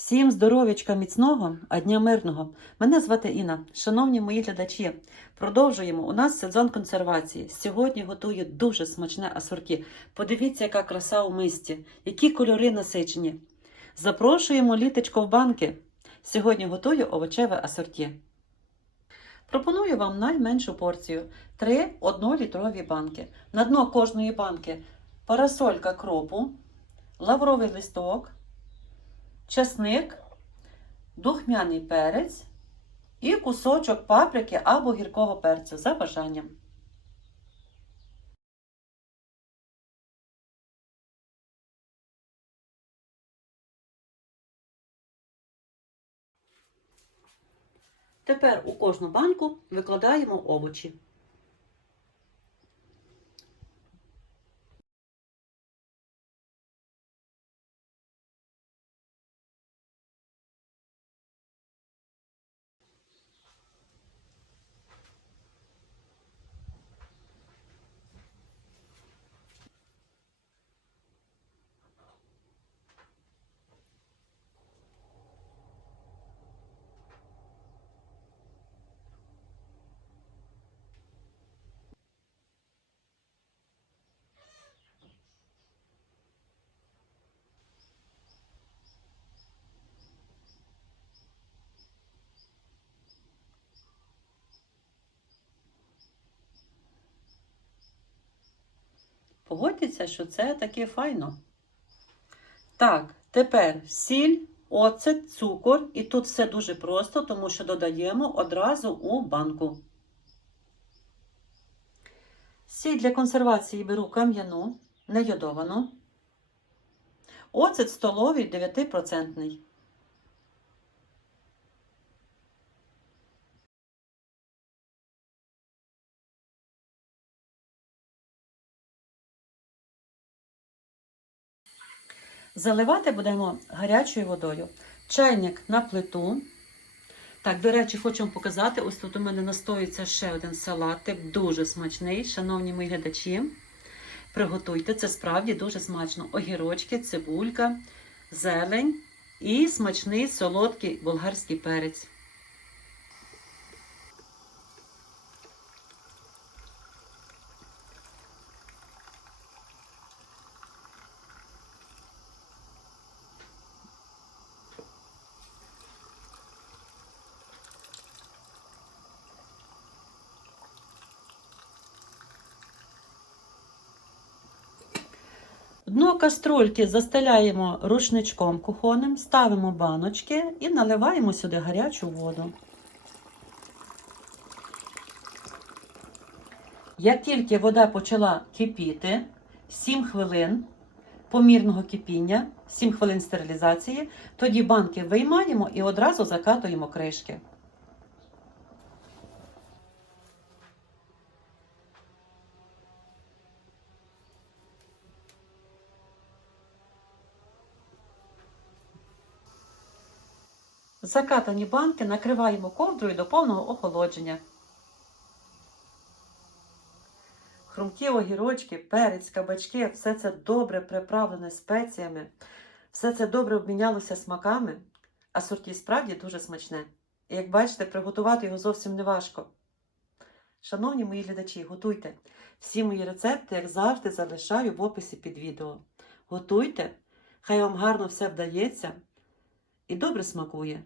Всім здоров'ячка міцного, а дня мирного. Мене звати Інна. Шановні мої глядачі, продовжуємо. У нас сезон консервації. Сьогодні готую дуже смачне асорті. Подивіться, яка краса у мисті, які кольори насичені. Запрошуємо літочко в банки. Сьогодні готую овочеве асорті. Пропоную вам найменшу порцію 3 1-літрові банки. На дно кожної банки парасолька кропу, лавровий листок, чесник, духмяний перець і кусочок паприки або гіркого перцю за бажанням. Тепер у кожну банку викладаємо овочі. Погодьтеся, що це таке файно. Так, тепер сіль, оцет, цукор. І тут все дуже просто, тому що додаємо одразу у банку. Сіль для консервації беру кам'яну, не йодовану. Оцет столовий 9%. Заливати будемо гарячою водою. Чайник на плиту. Так, до речі, хочу вам показати. Ось тут у мене настоїться ще один салатик, дуже смачний. Шановні мої глядачі, приготуйте, це справді дуже смачно. Огірочки, цибулька, зелень і смачний солодкий болгарський перець. Дно каструльки застеляємо рушничком кухонним, ставимо баночки і наливаємо сюди гарячу воду. Як тільки вода почала кипіти, 7 хвилин помірного кипіння, 7 хвилин стерилізації, тоді банки виймаємо і одразу закатуємо кришки. Закатані банки накриваємо ковдрою до повного охолодження. Хрумкі огірочки, перець, кабачки все це добре приправлене спеціями, все це добре обмінялося смаками, а сорті справді дуже смачне. І як бачите, приготувати його зовсім не важко. Шановні мої глядачі, готуйте. Всі мої рецепти, як завжди, залишаю в описі під відео. Готуйте, хай вам гарно все вдається і добре смакує.